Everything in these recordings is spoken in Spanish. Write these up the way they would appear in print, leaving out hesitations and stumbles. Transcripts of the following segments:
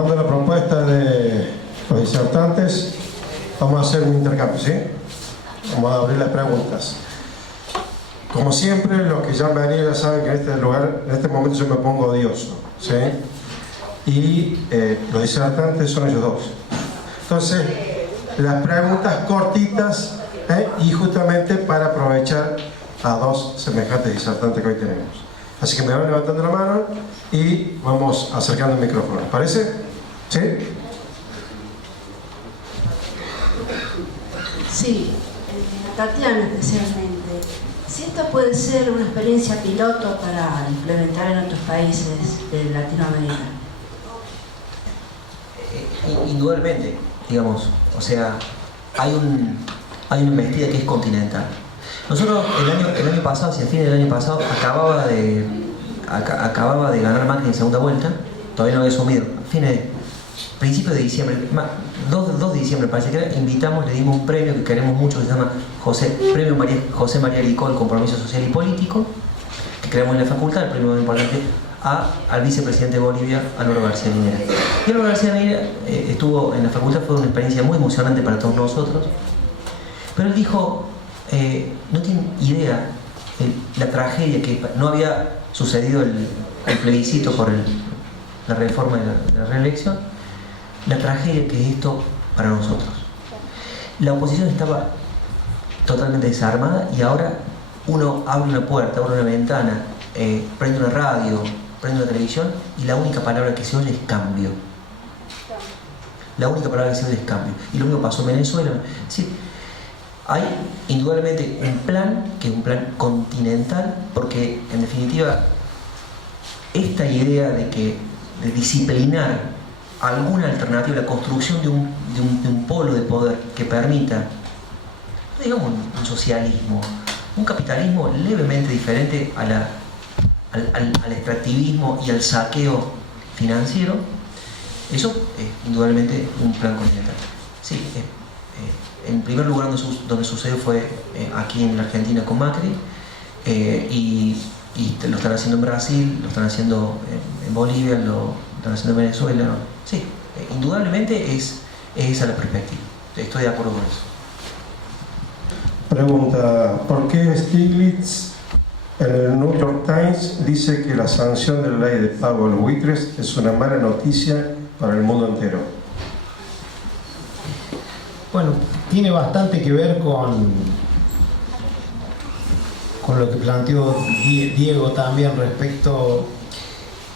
tomando la propuesta de los disertantes, vamos a hacer un intercambio, ¿sí? Vamos a abrir las preguntas. Como siempre, los que ya han venido ya saben que en este lugar, en este momento yo me pongo odioso, ¿sí? Y los disertantes son ellos dos. Entonces, las preguntas cortitas, y justamente para aprovechar a dos semejantes disertantes que hoy tenemos. Así que me van levantando la mano y vamos acercando el micrófono. ¿Les parece? ¿Sí? Sí, Tatiana especialmente. Si esta puede ser una experiencia piloto para implementar en otros países de Latinoamérica. Indudablemente, digamos, o sea, hay una investida que es continental. Nosotros el año pasado, hacia el fin del año pasado, acababa de ganar Macri en segunda vuelta, todavía no había asumido, principios de diciembre, 2 de diciembre parece que era, invitamos, le dimos un premio que queremos mucho, que se llama Premio José María Licol, Compromiso Social y Político, que creamos en la facultad, el premio más importante, al vicepresidente de Bolivia, Álvaro García Linera. Y Álvaro García Linera estuvo en la facultad, fue una experiencia muy emocionante para todos nosotros, pero él dijo, no tienen idea la tragedia que no había sucedido el plebiscito por la reforma de la reelección, la tragedia que es esto para nosotros. La oposición estaba totalmente desarmada y ahora uno abre una puerta, abre una ventana, prende una radio, prende una televisión y la única palabra que se oye es cambio. La única palabra que se oye es cambio. Y lo mismo pasó en Venezuela. Sí, hay indudablemente un plan, que es un plan continental, porque en definitiva esta idea de disciplinar alguna alternativa, la construcción de un polo de poder que permita, no digamos un socialismo, un capitalismo levemente diferente al extractivismo y al saqueo financiero, eso es indudablemente un plan continental. Sí, en primer lugar donde sucedió fue aquí en la Argentina con Macri, y lo están haciendo en Brasil, lo están haciendo en Bolivia, lo están haciendo en Venezuela. Sí, indudablemente es esa la perspectiva. Estoy de acuerdo con eso. Pregunta, ¿por qué Stiglitz en el New York Times dice que la sanción de la ley de pago a los buitres es una mala noticia para el mundo entero? Bueno, tiene bastante que ver con lo que planteó Diego también respecto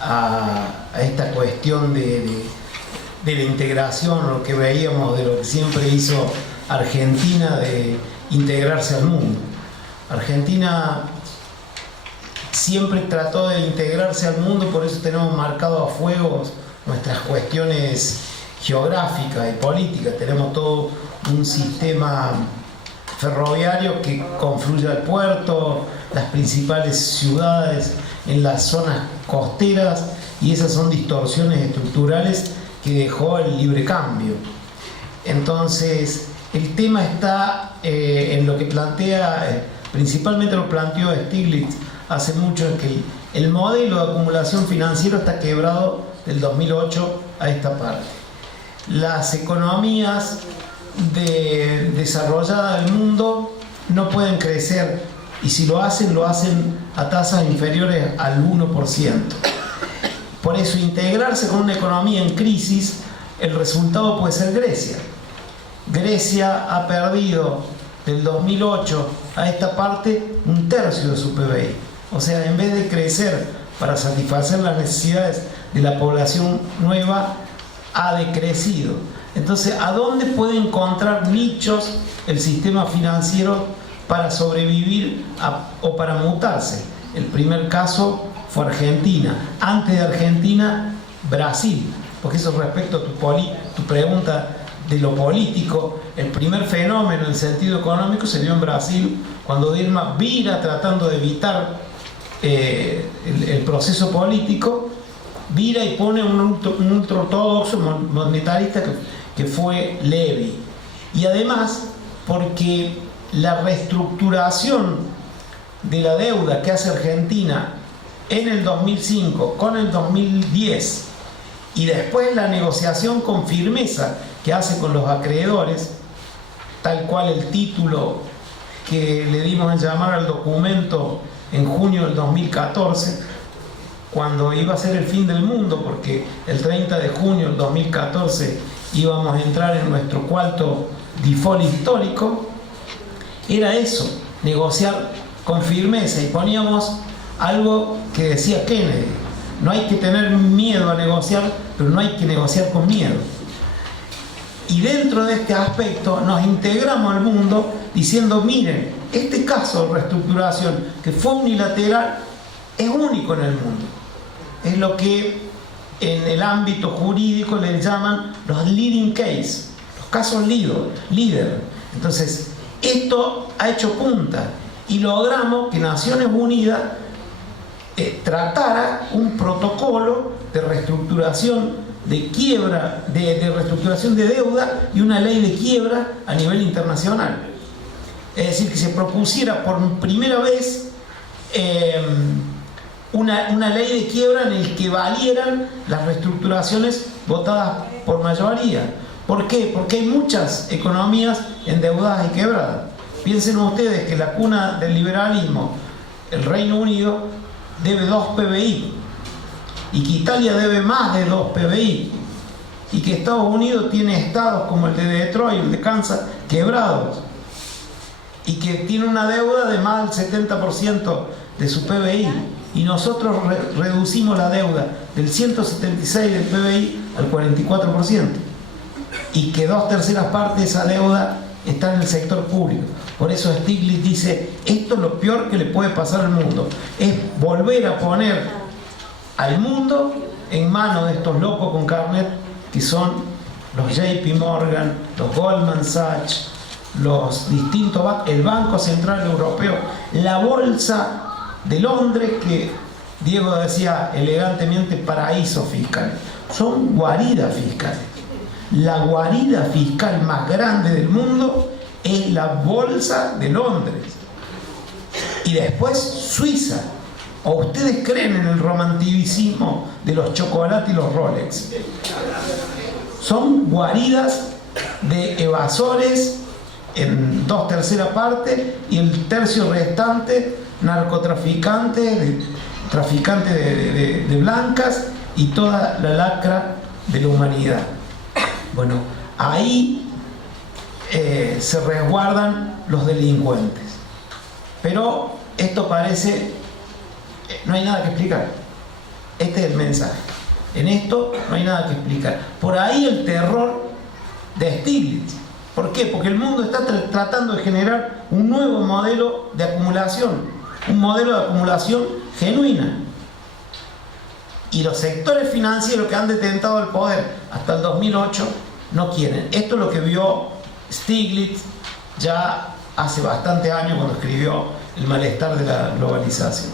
a esta cuestión de la integración, lo que veíamos de lo que siempre hizo Argentina de integrarse al mundo. Argentina siempre trató de integrarse al mundo, por eso tenemos marcado a fuego nuestras cuestiones geográficas y políticas. Tenemos todo un sistema ferroviario que confluye al puerto, las principales ciudades en las zonas costeras, y esas son distorsiones estructurales que dejó el libre cambio. Entonces, el tema está en lo que plantea, principalmente lo planteó Stiglitz hace mucho, es que el modelo de acumulación financiero está quebrado del 2008 a esta parte. Las economías desarrolladas del mundo no pueden crecer, y si lo hacen a tasas inferiores al 1%. Por eso, integrarse con una economía en crisis, el resultado puede ser Grecia. Grecia ha perdido del 2008 a esta parte 1/3 de su PBI. O sea, en vez de crecer para satisfacer las necesidades de la población nueva, ha decrecido. Entonces, ¿a dónde puede encontrar nichos el sistema financiero para sobrevivir o para mutarse? El primer caso fue Argentina. Antes de Argentina, Brasil. Porque eso, respecto a tu pregunta de lo político, el primer fenómeno en sentido económico se dio en Brasil, cuando Dilma vira tratando de evitar el proceso político, vira y pone un ultraortodoxo monetarista que fue Levy. Y además, porque la reestructuración de la deuda que hace Argentina en el 2005 con el 2010 y después la negociación con firmeza que hace con los acreedores, tal cual el título que le dimos en llamar al documento en junio del 2014, cuando iba a ser el fin del mundo, porque el 30 de junio del 2014 íbamos a entrar en nuestro cuarto default histórico. Era eso, negociar con firmeza, y poníamos algo que decía Kennedy: no hay que tener miedo a negociar, pero no hay que negociar con miedo. Y dentro de este aspecto nos integramos al mundo diciendo: miren, este caso de reestructuración que fue unilateral es único en el mundo. Es lo que en el ámbito jurídico le llaman los leading case, los casos líder. Entonces, esto ha hecho punta y logramos que Naciones Unidas tratara un protocolo de reestructuración de quiebra, de reestructuración de deuda, y una ley de quiebra a nivel internacional. Es decir, que se propusiera por primera vez una ley de quiebra en el que valieran las reestructuraciones votadas por mayoría. ¿Por qué? Porque hay muchas economías endeudadas y quebradas. Piensen ustedes que la cuna del liberalismo, el Reino Unido, debe 2 PBI, y que Italia debe más de 2 PBI, y que Estados Unidos tiene estados como el de Detroit, el de Kansas, quebrados, y que tiene una deuda de más del 70% de su PBI, y nosotros reducimos la deuda del 176% del PBI al 44%, y que 2/3 partes de esa deuda está en el sector público. Por eso Stiglitz dice: esto es lo peor que le puede pasar al mundo, es volver a poner al mundo en manos de estos locos con carnet que son los JP Morgan, los Goldman Sachs, los distintos bancos, el Banco Central Europeo, la Bolsa de Londres, que Diego decía elegantemente paraíso fiscal. Son guaridas fiscales. La guarida fiscal más grande del mundo es la Bolsa de Londres. Y después Suiza. ¿O ustedes creen en el romanticismo de los chocolates y los Rolex? Son guaridas de evasores en 2/3 parte, y el tercio restante narcotraficantes, traficantes de blancas, y toda la lacra de la humanidad. Bueno, ahí se resguardan los delincuentes. Pero esto parece... no hay nada que explicar. Este es el mensaje. En esto no hay nada que explicar. Por ahí el terror de Stiglitz. ¿Por qué? Porque el mundo está tratando de generar un nuevo modelo de acumulación, un modelo de acumulación genuina. Y los sectores financieros que han detentado el poder hasta el 2008 no quieren. Esto es lo que vio Stiglitz ya hace bastante años, cuando escribió El malestar de la globalización.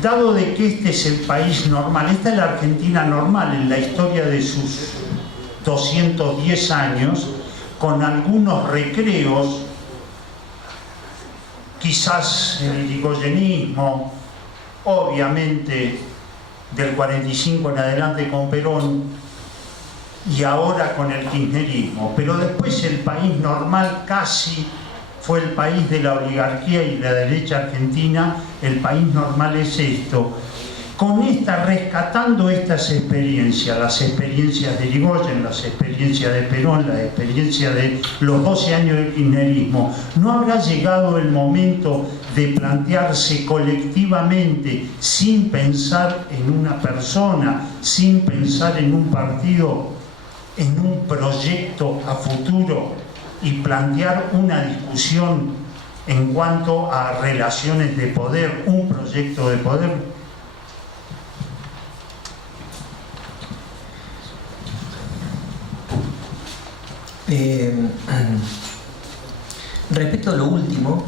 Dado de que este es el país normal, esta es la Argentina normal en la historia de sus 210 años, con algunos recreos, quizás el irigoyenismo, obviamente del 45 en adelante con Perón, y ahora con el kirchnerismo, pero después el país normal casi fue el país de la oligarquía y la derecha argentina. El país normal es esto. Con esta, rescatando estas experiencias, las experiencias de Irigoyen, las experiencias de Perón, la experiencia de los 12 años del kirchnerismo, ¿no habrá llegado el momento de plantearse colectivamente, sin pensar en una persona, sin pensar en un partido, en un proyecto a futuro, y plantear una discusión en cuanto a relaciones de poder, un proyecto de poder? Respecto a lo último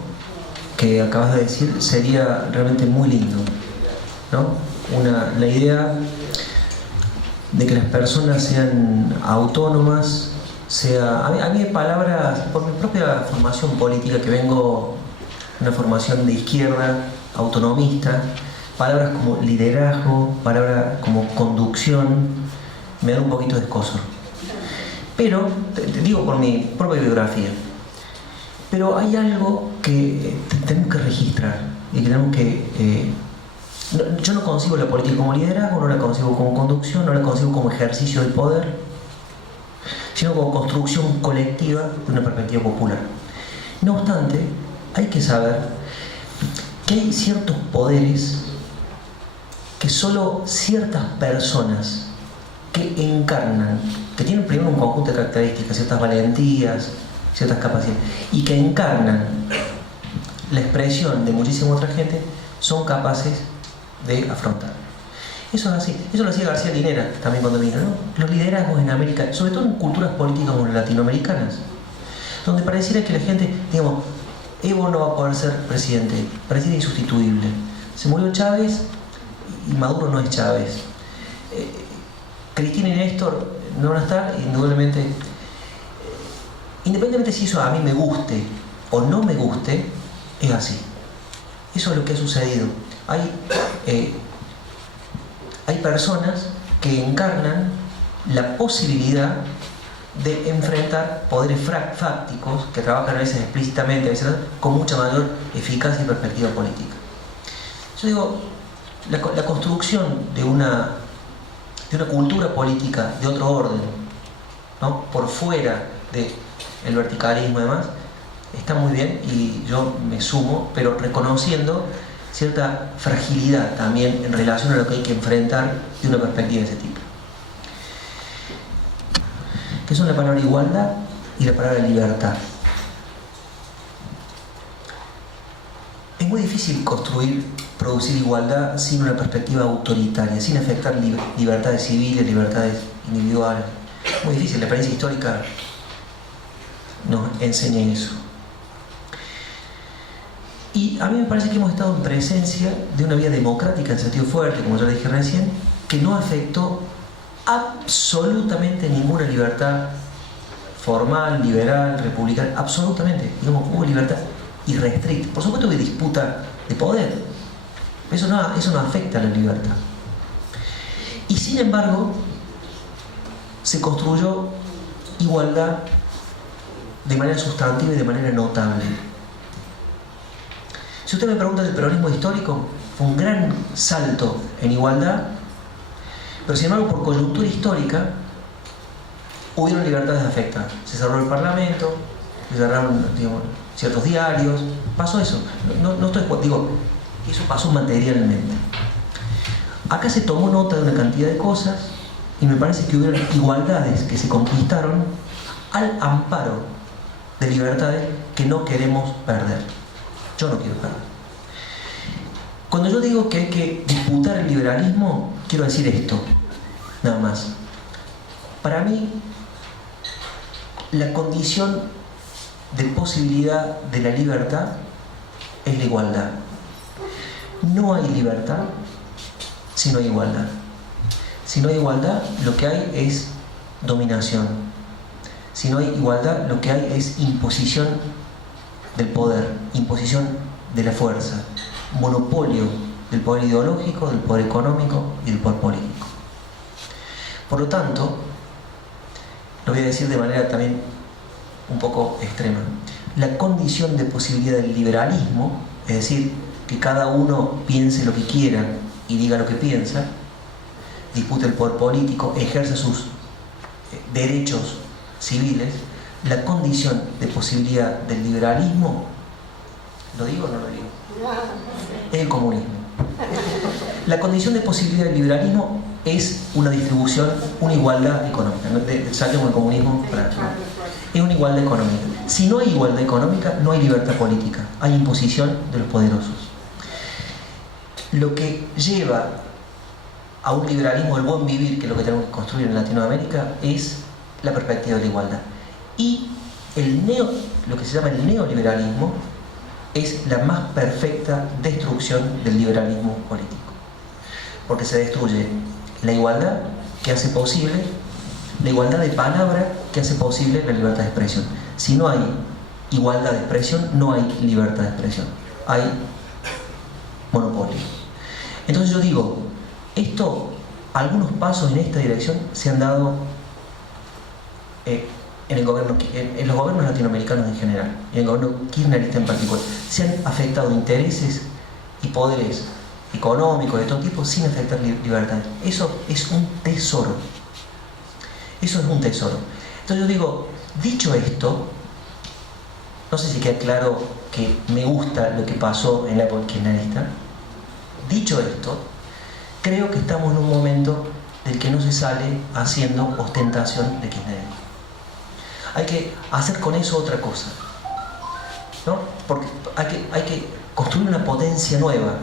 que acabas de decir, sería realmente muy lindo, ¿no? La idea de que las personas sean autónomas, a mí hay palabras, por mi propia formación política, que vengo de una formación de izquierda, autonomista, palabras como liderazgo, palabras como conducción, me dan un poquito de escozor. Pero, te digo por mi propia biografía, pero hay algo que tenemos que registrar y que tenemos que... yo no concibo la política como liderazgo, no la concibo como conducción, no la concibo como ejercicio del poder, sino como construcción colectiva de una perspectiva popular. No obstante, hay que saber que hay ciertos poderes que solo ciertas personas que encarnan, que tienen primero un conjunto de características, ciertas valentías, ciertas capacidades, y que encarnan la expresión de muchísima otra gente, son capaces de afrontar. Eso es así. Eso lo hacía García Linera también cuando vino, ¿no? Los liderazgos en América, sobre todo en culturas políticas como las latinoamericanas, donde pareciera que la gente, digamos, Evo no va a poder ser presidente, pareciera insustituible. Se murió Chávez y Maduro no es Chávez. Cristina y Néstor no van a estar, indudablemente. Independientemente si eso a mí me guste o no me guste, es así. Eso es lo que ha sucedido. Hay personas que encarnan la posibilidad de enfrentar poderes fácticos que trabajan a veces explícitamente, a veces con mucha mayor eficacia y perspectiva política. Yo digo, la construcción de una cultura política de otro orden, ¿no? Por fuera del verticalismo y demás, está muy bien y yo me sumo, pero reconociendo cierta fragilidad también en relación a lo que hay que enfrentar de una perspectiva de ese tipo. Que son la palabra igualdad y la palabra libertad. Es muy difícil producir igualdad sin una perspectiva autoritaria, sin afectar libertades civiles, libertades individuales. Muy difícil, la experiencia histórica nos enseña eso. Y a mí me parece que hemos estado en presencia de una vía democrática en sentido fuerte, como ya dije recién, que no afectó absolutamente ninguna libertad formal, liberal, republicana, absolutamente. Digamos, hubo libertad irrestricta. Por supuesto que disputa de poder. Eso no afecta a la libertad. Y sin embargo, se construyó igualdad de manera sustantiva y de manera notable. Si usted me pregunta del peronismo histórico, fue un gran salto en igualdad, pero sin embargo por coyuntura histórica hubieron libertades afectadas. Se cerró el Parlamento, se cerraron, digamos, ciertos diarios, pasó eso. Eso pasó materialmente. Acá se tomó nota de una cantidad de cosas y me parece que hubieron igualdades que se conquistaron al amparo de libertades que no queremos perder. Yo no quiero perder. Cuando yo digo que hay que disputar el liberalismo, quiero decir esto, nada más. Para mí, la condición de posibilidad de la libertad es la igualdad. No hay libertad si no hay igualdad. Si no hay igualdad, lo que hay es dominación. Si no hay igualdad, lo que hay es imposición del poder, imposición de la fuerza, monopolio del poder ideológico, del poder económico y del poder político. Por lo tanto, lo voy a decir de manera también un poco extrema, la condición de posibilidad del liberalismo, es decir, que cada uno piense lo que quiera y diga lo que piensa, dispute el poder político, ejerce sus derechos civiles, la condición de posibilidad del liberalismo, ¿lo digo o no lo digo? Es el comunismo. La condición de posibilidad del liberalismo es una distribución, una igualdad económica. Saquemos el comunismo para... Es una igualdad económica. Si no hay igualdad económica, no hay libertad política. Hay imposición de los poderosos. Lo que lleva a un liberalismo, el buen vivir, que es lo que tenemos que construir en Latinoamérica, es la perspectiva de la igualdad. Y lo que se llama el neoliberalismo es la más perfecta destrucción del liberalismo político. Porque se destruye la igualdad que hace posible, la igualdad de palabra que hace posible la libertad de expresión. Si no hay igualdad de expresión, no hay libertad de expresión. Hay monopolio. Entonces yo digo, algunos pasos en esta dirección se han dado en los gobiernos latinoamericanos en general, y en el gobierno kirchnerista en particular. Se han afectado intereses y poderes económicos de todo tipo sin afectar libertades. Eso es un tesoro. Eso es un tesoro. Entonces yo digo, dicho esto, no sé si queda claro que me gusta lo que pasó en la época kirchnerista. Dicho esto, creo que estamos en un momento del que no se sale haciendo ostentación de kirchnerismo. Hay que hacer con eso otra cosa, ¿no? Porque hay que construir una potencia nueva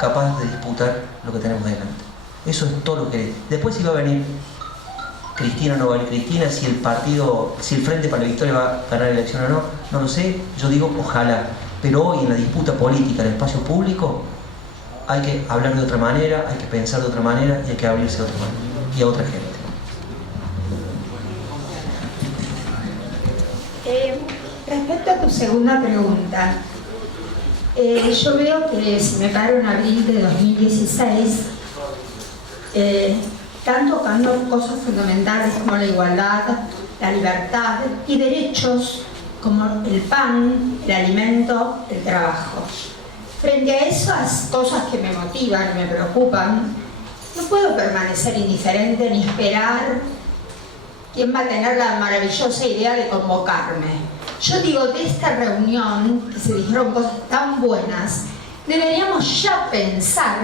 capaz de disputar lo que tenemos delante. Eso es todo lo que... Después si va a venir Cristina o no va a venir Cristina, si el Frente para la Victoria va a ganar la elección o no, no lo sé. Yo digo ojalá, pero hoy en la disputa política del espacio público hay que hablar de otra manera, hay que pensar de otra manera y hay que abrirse de otra manera y a otra gente. Respecto a tu segunda pregunta, yo veo que si me paro en abril de 2016, están tocando cosas fundamentales como la igualdad, la libertad y derechos como el pan, el alimento, el trabajo. Frente a esas cosas que me motivan y me preocupan, no puedo permanecer indiferente ni esperar quién va a tener la maravillosa idea de convocarme. Yo digo, de esta reunión, que se dijeron cosas tan buenas, deberíamos ya pensar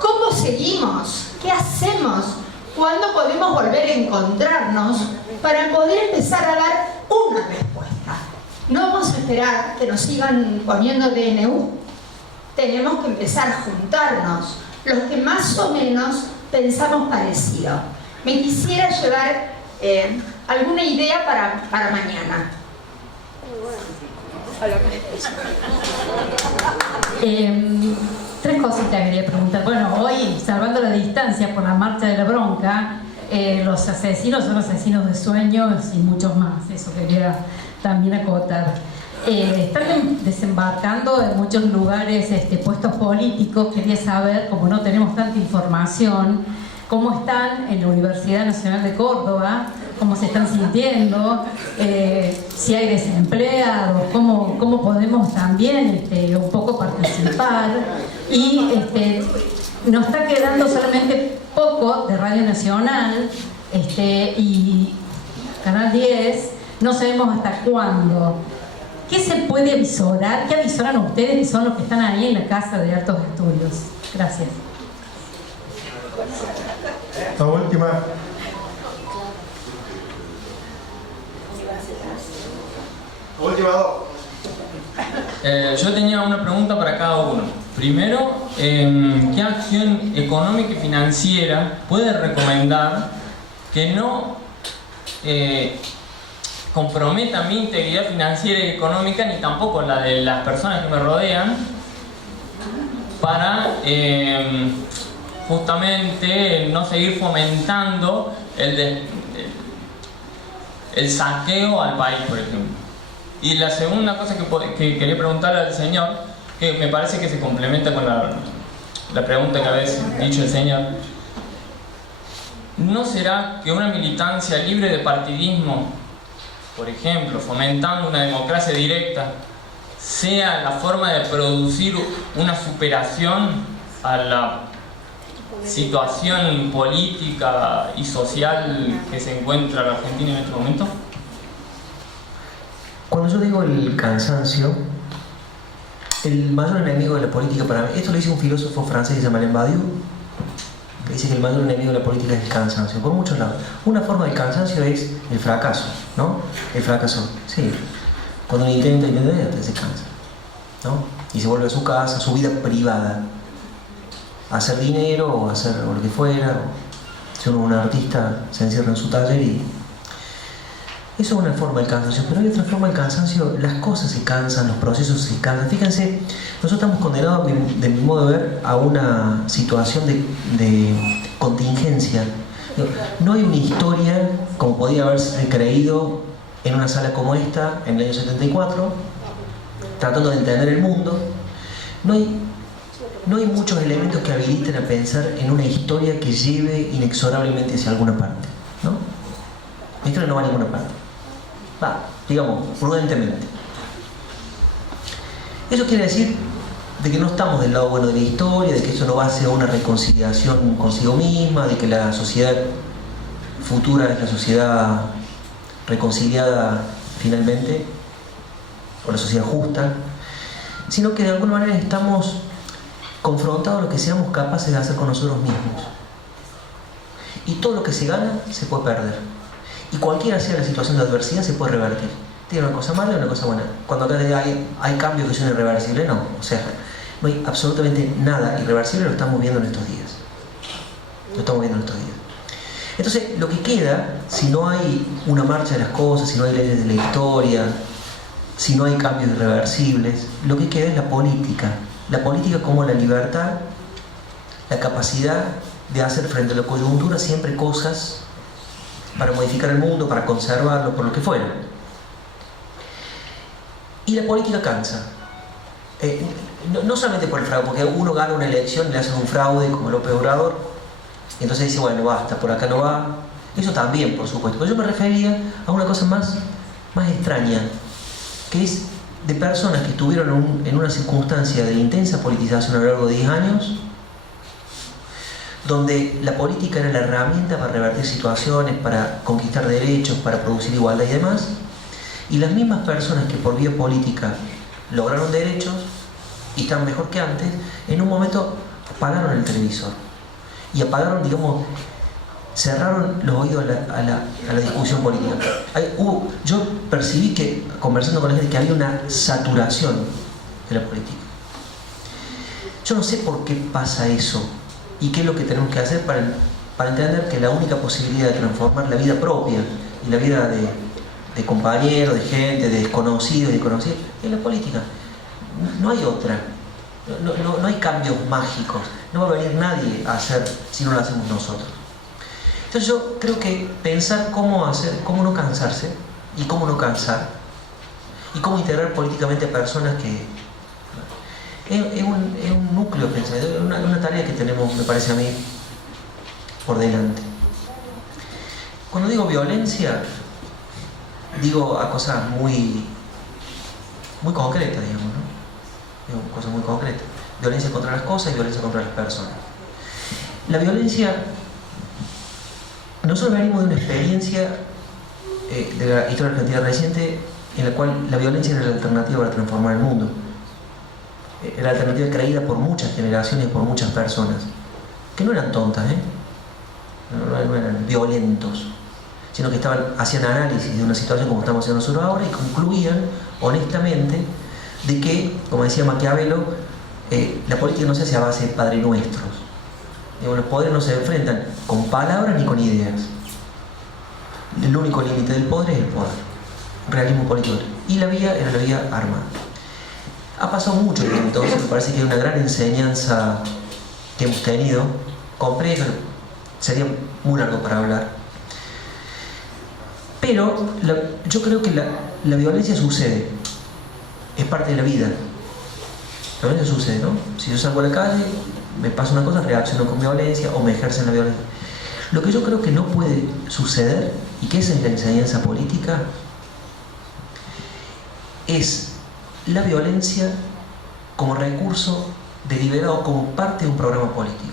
cómo seguimos, qué hacemos, cuándo podemos volver a encontrarnos para poder empezar a dar una respuesta. No vamos a esperar que nos sigan poniendo DNU. Tenemos que empezar a juntarnos, los que más o menos pensamos parecido. Me quisiera llevar alguna idea para mañana. Tres cositas quería preguntar. Bueno, hoy, salvando la distancia por la marcha de la bronca, los asesinos son asesinos de sueños y muchos más. Eso quería también acotar. Están desembarcando en muchos lugares puestos políticos. Quería saber, como no tenemos tanta información, cómo están en la Universidad Nacional de Córdoba, cómo se están sintiendo, si hay desempleados, cómo podemos también un poco participar. Y nos está quedando solamente poco de Radio Nacional y Canal 10, no sabemos hasta cuándo. ¿Qué se puede avisorar? ¿Qué avisoran ustedes que son los que están ahí en la Casa de Altos Estudios? Gracias. La última. Última dos. Yo tenía una pregunta para cada uno. Primero, ¿qué acción económica y financiera puede recomendar que no comprometa mi integridad financiera y económica, ni tampoco la de las personas que me rodean, para justamente no seguir fomentando el saqueo al país, por ejemplo? Y la segunda cosa que quería preguntarle al señor, que me parece que se complementa con la pregunta que había dicho el señor, ¿no será que una militancia libre de partidismo, por ejemplo, fomentando una democracia directa, sea la forma de producir una superación a la situación política y social que se encuentra la Argentina en este momento? Cuando yo digo el cansancio, el mayor enemigo de la política para mí, esto lo dice un filósofo francés que se llama Alain Badiou, que dice que el mayor enemigo de la política es el cansancio, por muchos lados. Una forma del cansancio es el fracaso, ¿no? El fracaso, sí. Cuando uno intenta se cansa, ¿no? Y se vuelve a su casa, a su vida privada, a hacer dinero o a hacer lo que fuera. O si uno es un artista, se encierra en su taller y... Eso es una forma del cansancio, pero hay otra forma del cansancio. Las cosas se cansan, los procesos se cansan. Fíjense, nosotros estamos condenados, de mi modo de ver, a una situación de contingencia. No hay una historia como podía haberse creído en una sala como esta, en el año 74, tratando de entender el mundo. No hay no hay muchos elementos que habiliten a pensar en una historia que lleve inexorablemente hacia alguna parte, ¿no? La historia no va a ninguna parte. Va, digamos, prudentemente. Eso quiere decir de que no estamos del lado bueno de la historia, de que eso no va hacia una reconciliación consigo misma, de que la sociedad futura es la sociedad reconciliada finalmente, o la sociedad justa, sino que de alguna manera estamos confrontados a lo que seamos capaces de hacer con nosotros mismos. Y todo lo que se gana se puede perder. Y cualquiera sea la situación de adversidad se puede revertir. Tiene una cosa mala y una cosa buena. Cuando acá hay cambios que son irreversibles, no. O sea, no hay absolutamente nada irreversible, lo estamos viendo en estos días. Lo estamos viendo en estos días. Entonces, lo que queda, si no hay una marcha de las cosas, si no hay leyes de la historia, si no hay cambios irreversibles, lo que queda es la política. La política como la libertad, la capacidad de hacer frente a la coyuntura siempre cosas para modificar el mundo, para conservarlo, por lo que fuera. Y la política cansa. No solamente por el fraude, porque uno gana una elección y le hacen un fraude como López Obrador, y entonces dice, bueno, basta, por acá no va. Eso también, por supuesto. Pero yo me refería a una cosa más extraña, que es de personas que estuvieron en una circunstancia de intensa politización a lo largo de 10 años, donde la política era la herramienta para revertir situaciones, para conquistar derechos, para producir igualdad y demás, y las mismas personas que por vía política lograron derechos y están mejor que antes, en un momento apagaron el televisor y apagaron, digamos, cerraron los oídos a la discusión política. Yo percibí que, conversando con la gente, que había una saturación de la política. Yo no sé por qué pasa eso y qué es lo que tenemos que hacer para entender que la única posibilidad de transformar la vida propia y la vida de compañeros, de gente, de desconocidos y desconocidas es la política. No hay otra. No hay cambios mágicos. No va a venir nadie a hacer si no lo hacemos nosotros. Entonces yo creo que pensar cómo no cansarse y cómo no cansar y cómo integrar políticamente a personas que es un núcleo de pensamiento, una tarea que tenemos, me parece a mí, por delante. Cuando digo violencia, digo a cosas muy concretas, digamos, ¿no? Digo cosas muy concretas. Violencia contra las cosas y violencia contra las personas. La violencia... Nosotros venimos de una experiencia de la historia argentina reciente en la cual la violencia era la alternativa para transformar el mundo. Era la alternativa creída por muchas generaciones, por muchas personas, que no eran tontas, no eran violentos, sino que hacían análisis de una situación como estamos haciendo nosotros ahora y concluían honestamente de que, como decía Maquiavelo, la política no se hace a base de Padre Nuestros. Los poderes no se enfrentan con palabras ni con ideas. El único límite del poder es el poder. Realismo político. Y la vía era la vía armada. Ha pasado mucho tiempo, entonces me parece que hay una gran enseñanza que hemos tenido, compleja, sería muy largo para hablar. Pero yo creo que la violencia sucede, es parte de la vida. La violencia sucede, ¿no? Si yo salgo a la calle, me pasa una cosa, reacciono con violencia o me ejercen la violencia. Lo que yo creo que no puede suceder, y que esa es la enseñanza política, es la violencia como recurso deliberado, como parte de un programa político.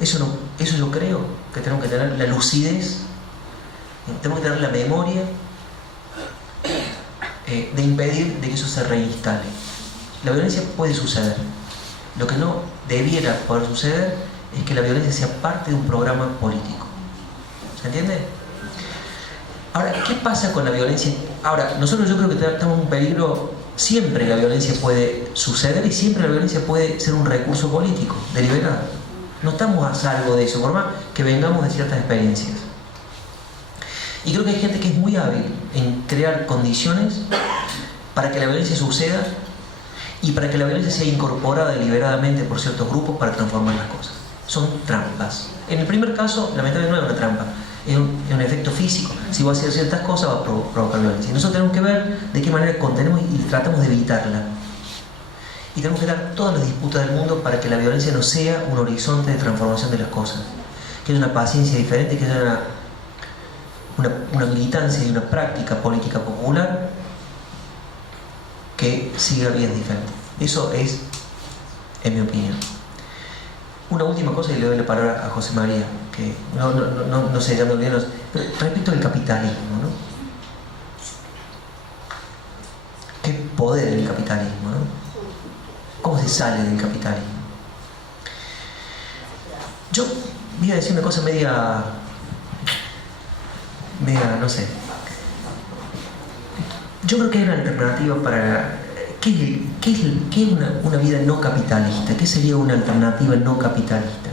Eso yo creo que tenemos que tener la lucidez, tenemos que tener la memoria de impedir de que eso se reinstale. La violencia puede suceder. Lo que no debiera poder suceder es que la violencia sea parte de un programa político. ¿Se entiende? Ahora, ¿qué pasa con la violencia? Ahora, nosotros yo creo que estamos en un peligro. Siempre la violencia puede suceder y siempre la violencia puede ser un recurso político, deliberado. No estamos a salvo de eso, por más que vengamos de ciertas experiencias. Y creo que hay gente que es muy hábil en crear condiciones para que la violencia suceda y para que la violencia sea incorporada deliberadamente por ciertos grupos para transformar las cosas. Son trampas. En el primer caso, lamentablemente no es una trampa, es un efecto físico. Si vos haces ciertas cosas va a provocar violencia. Y nosotros tenemos que ver de qué manera contenemos y tratamos de evitarla. y tenemos que dar todas las disputas del mundo para que la violencia no sea un horizonte de transformación de las cosas, que haya una paciencia diferente, que haya una militancia y una práctica política popular que siga vías diferentes. Eso es, en mi opinión. Una última cosa y le doy la palabra a José María, que no sé, ya me olvidé, respecto al capitalismo, ¿no? ¿Qué poder el capitalismo, no? ¿Cómo se sale del capitalismo? Yo voy a decir una cosa media, no sé. Yo creo que hay una alternativa para... ¿Qué es una vida no capitalista? ¿Qué sería una alternativa no capitalista?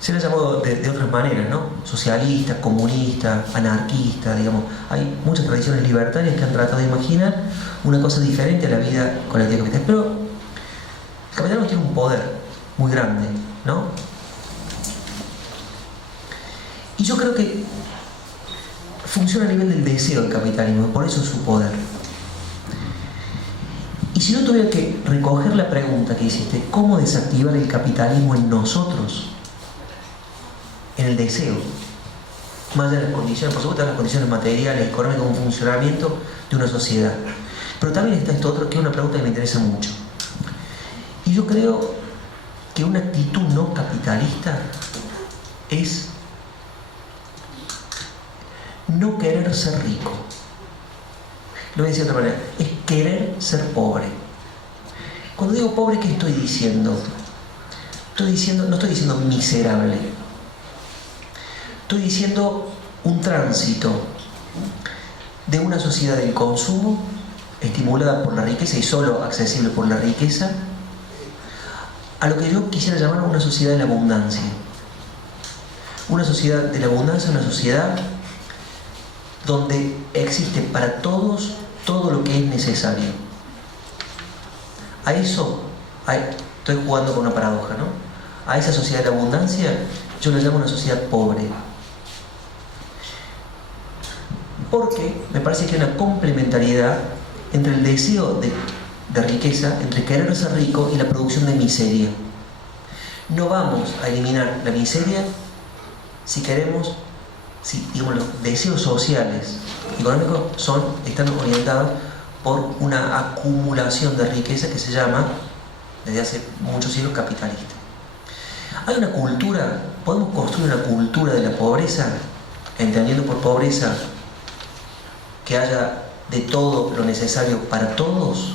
Se la ha llamado de otras maneras, ¿no? Socialista, comunista, anarquista, digamos. Hay muchas tradiciones libertarias que han tratado de imaginar una cosa diferente a la vida colectiva capitalista. Pero el capitalismo tiene un poder muy grande, ¿no? Y yo creo que funciona a nivel del deseo del capitalismo, por eso es su poder. Y si yo tuviera que recoger la pregunta que hiciste, ¿cómo desactivar el capitalismo en nosotros? En el deseo. Más allá de las condiciones, por supuesto, las condiciones materiales, económicas, un funcionamiento de una sociedad. Pero también está esto otro, que es una pregunta que me interesa mucho. Y yo creo que una actitud no capitalista es no querer ser rico. Lo voy a decir de otra manera, es querer ser pobre. Cuando digo pobre, ¿qué estoy diciendo? No estoy diciendo miserable. Estoy diciendo un tránsito de una sociedad del consumo, estimulada por la riqueza y solo accesible por la riqueza, a lo que yo quisiera llamar una sociedad de la abundancia. Una sociedad de la abundancia, una sociedad donde existe para todos todo lo que es necesario. A eso, estoy jugando con una paradoja, ¿no? A esa sociedad de la abundancia yo la llamo una sociedad pobre. Porque me parece que hay una complementariedad entre el deseo de riqueza, entre querer ser rico y la producción de miseria. No vamos a eliminar la miseria si queremos, si digamos, los deseos sociales y económicos están orientados por una acumulación de riqueza que se llama, desde hace muchos siglos, capitalista. Hay una cultura, podemos construir una cultura de la pobreza, entendiendo por pobreza que haya de todo lo necesario para todos.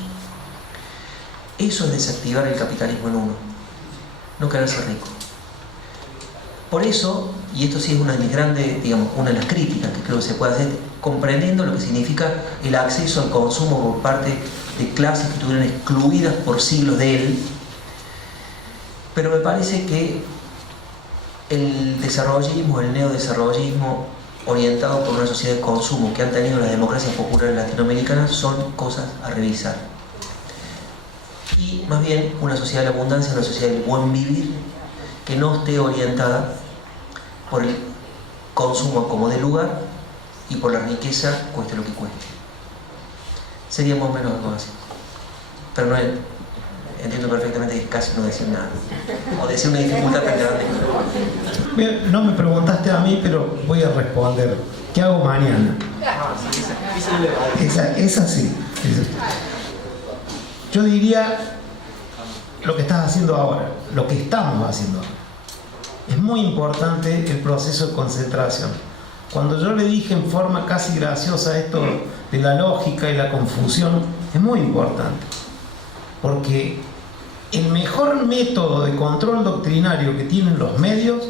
Eso es desactivar el capitalismo en uno, no querer ser rico. Por eso, y esto sí es una de mis grandes, digamos, una de las críticas que creo que se puede hacer, comprendiendo lo que significa el acceso al consumo por parte de clases que estuvieron excluidas por siglos de él, pero me parece que el desarrollismo, el neodesarrollismo orientado por una sociedad de consumo que han tenido las democracias populares latinoamericanas son cosas a revisar. Y más bien una sociedad de la abundancia, una sociedad del buen vivir, que no esté orientada por el consumo como de lugar y por la riqueza, cueste lo que cueste. Sería más o menos algo así. Pero no entiendo perfectamente que casi no decir nada. O decir una dificultad tan grande. Bien, no me preguntaste a mí, pero voy a responder. ¿Qué hago mañana? Esa sí. Yo diría lo que estás haciendo ahora, lo que estamos haciendo ahora. Es muy importante el proceso de concentración. Cuando yo le dije en forma casi graciosa esto de la lógica y la confusión, es muy importante. Porque el mejor método de control doctrinario que tienen los medios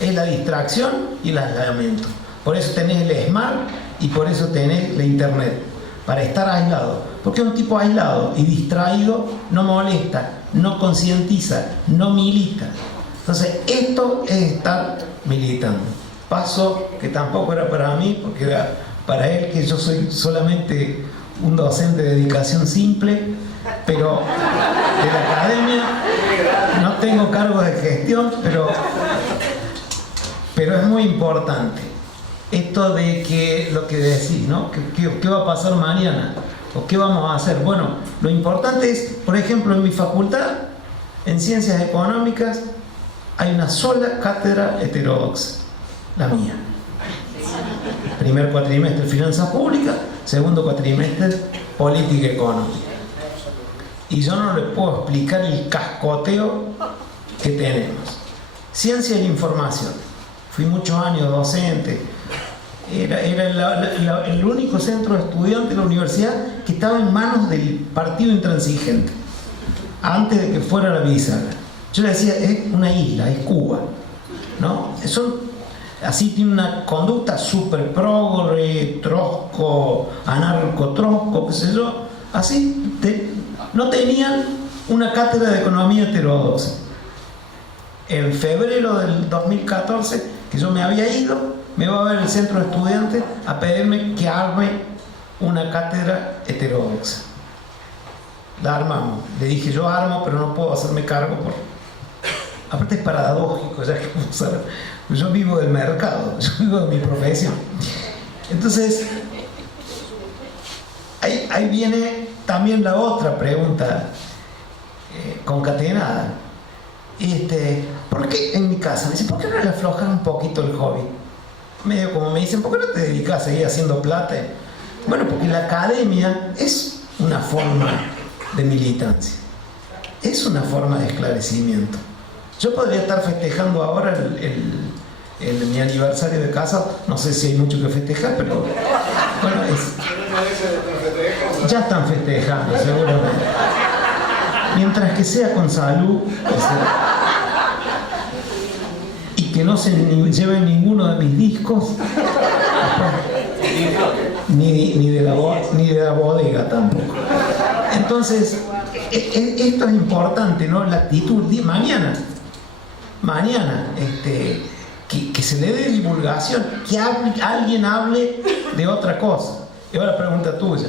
es la distracción y el aislamiento. Por eso tenés el smart y por eso tenés la internet, para estar aislado. Porque un tipo aislado y distraído no molesta, no concientiza, no milita. Entonces esto es estar militando. Paso que tampoco era para mí, porque era para él, que yo soy solamente un docente de dedicación simple, pero de la academia no tengo cargo de gestión, pero es muy importante esto de que lo que decís, ¿no? ¿Qué va a pasar mañana? ¿O qué vamos a hacer? Bueno, lo importante es, por ejemplo, en mi facultad, en Ciencias Económicas, hay una sola cátedra heterodoxa, la mía. Primer cuatrimestre Finanzas Públicas, segundo cuatrimestre Política Económica. Y yo no les puedo explicar el cascoteo que tenemos. Ciencia de la Información. Fui muchos años docente. Era el único centro de estudiantes de la universidad que estaba en manos del Partido Intransigente, antes de que fuera la bisagra. Yo le decía, es una isla, es Cuba, ¿no? Así tiene una conducta súper progre, trosco, anarco-trosco, qué sé yo. Así, no tenían una cátedra de economía heterodoxa. En febrero del 2014, que yo me había ido, me iba a ver el centro de estudiantes a pedirme que arme una cátedra heterodoxa. La armamos. Le dije, yo armo, pero no puedo hacerme cargo por... Aparte es paradójico, ya que yo vivo del mercado, yo vivo de mi profesión. Entonces, ahí viene también la otra pregunta concatenada. ¿Por qué en mi casa? Me dicen, ¿por qué no le aflojan un poquito el hobby? Medio como me dicen, ¿por qué no te dedicas a seguir haciendo plata? Bueno, porque la academia es una forma de militancia, es una forma de esclarecimiento. Yo podría estar festejando ahora mi aniversario de casa, no sé si hay mucho que festejar, pero bueno, ya están festejando seguramente. Mientras que sea con salud y que no se lleven ninguno de mis discos, ni de la bodega tampoco. Entonces, esto es importante, ¿no? La actitud. Mañana, que se le dé divulgación, que alguien hable de otra cosa. Y ahora la pregunta tuya,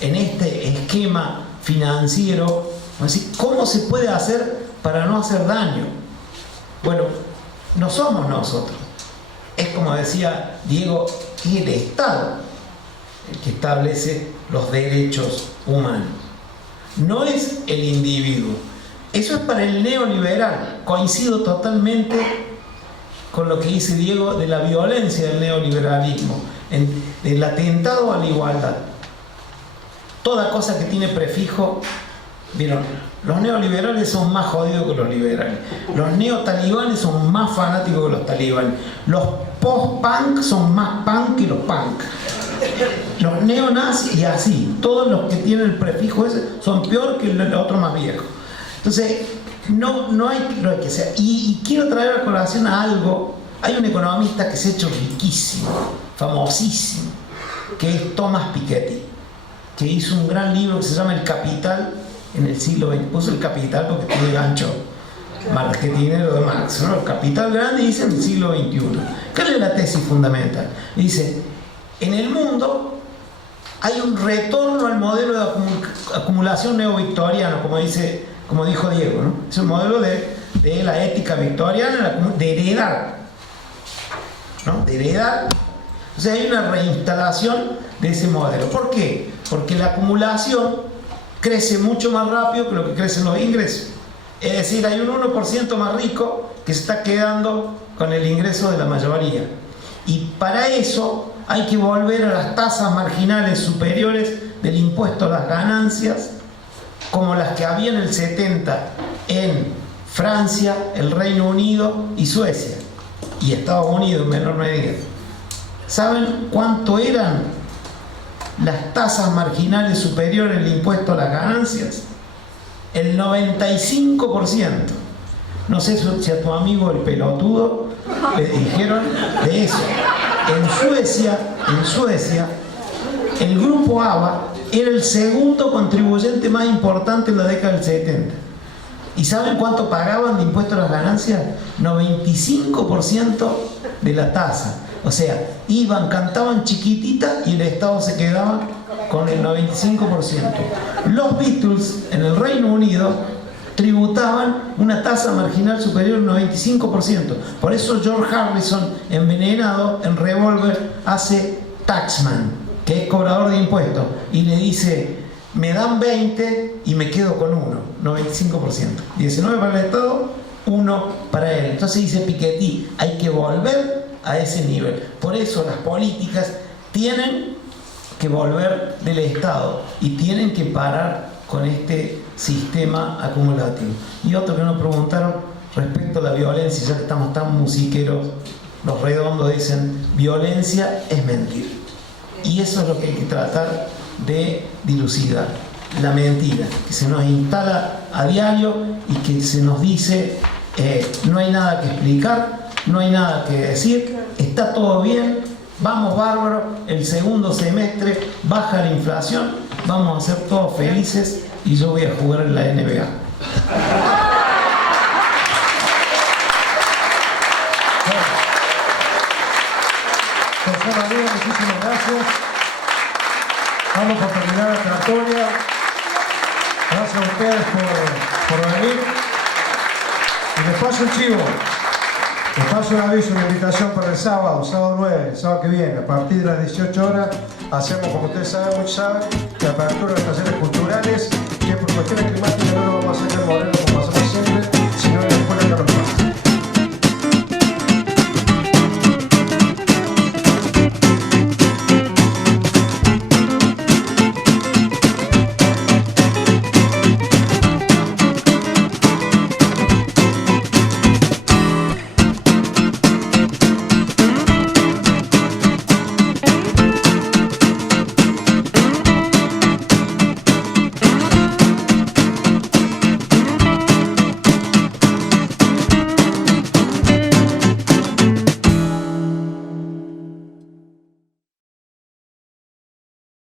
en este esquema financiero, ¿cómo se puede hacer para no hacer daño? Bueno, no somos nosotros. Es como decía Diego, es el Estado el que establece los derechos humanos. No es el individuo. Eso es para el neoliberal. Coincido totalmente con lo que dice Diego de la violencia del neoliberalismo, del atentado a la igualdad. Toda cosa que tiene prefijo, ¿vieron? Los neoliberales son más jodidos que los liberales. Los neotalibanes son más fanáticos que los talibanes. Los post-punk son más punk que los punk. Los neonazis y así. Todos los que tienen el prefijo ese son peor que el otro más viejo. Entonces, no hay que hacer. Y quiero traer a colación a algo. Hay un economista que se ha hecho riquísimo, famosísimo, que es Thomas Piketty, que hizo un gran libro que se llama El Capital en el siglo XX. Puso el Capital porque tiene gancho marketinero de Marx, ¿no? El Capital grande dice en el siglo XXI. ¿Cuál es la tesis fundamental? Dice, en el mundo hay un retorno al modelo de acumulación neovictoriano, como dijo Diego, ¿no? Es un modelo de la ética victoriana, de heredar, ¿no? De heredar. O sea, hay una reinstalación de ese modelo. ¿Por qué? Porque la acumulación crece mucho más rápido que lo que crecen los ingresos. Es decir, hay un 1% más rico que se está quedando con el ingreso de la mayoría. Y para eso hay que volver a las tasas marginales superiores del impuesto a las ganancias, como las que había en el 70 en Francia, el Reino Unido y Suecia, y Estados Unidos en menor medida. ¿Saben cuánto eran las tasas marginales superiores del impuesto a las ganancias? El 95%. No sé si a tu amigo el pelotudo le dijeron de eso. En Suecia, el grupo ABA era el segundo contribuyente más importante en la década del 70. ¿Y saben cuánto pagaban de impuesto a las ganancias? 95% de la tasa. O sea, cantaban chiquitita y el Estado se quedaba con el 95%. Los Beatles en el Reino Unido tributaban una tasa marginal superior al 95%. Por eso George Harrison, envenenado en Revolver, hace Taxman, que es cobrador de impuestos, y le dice, me dan 20 y me quedo con 1, 95%. 19 para el Estado, 1 para él. Entonces dice Piketty, hay que volver a ese nivel. Por eso las políticas tienen que volver del Estado y tienen que parar con este sistema acumulativo. Y otro que nos preguntaron respecto a la violencia, ya que estamos tan musiqueros, los redondos dicen, violencia es mentir. Y eso es lo que hay que tratar de dilucidar. La mentira, que se nos instala a diario y que se nos dice, no hay nada que explicar, no hay nada que decir, está todo bien, vamos bárbaro, el segundo semestre baja la inflación, vamos a ser todos felices y yo voy a jugar en la NBA. José María, muchísimas gracias. Vamos a terminar la tertulia. Gracias a ustedes por venir. Y les paso un chivo. Les paso un aviso, una invitación para el sábado 9, el sábado que viene, a partir de las 18 horas, hacemos, como ustedes saben, muchos saben, la apertura de los talleres culturales, que por cuestiones climáticas no lo vamos a sacar Moreno como hacemos siempre.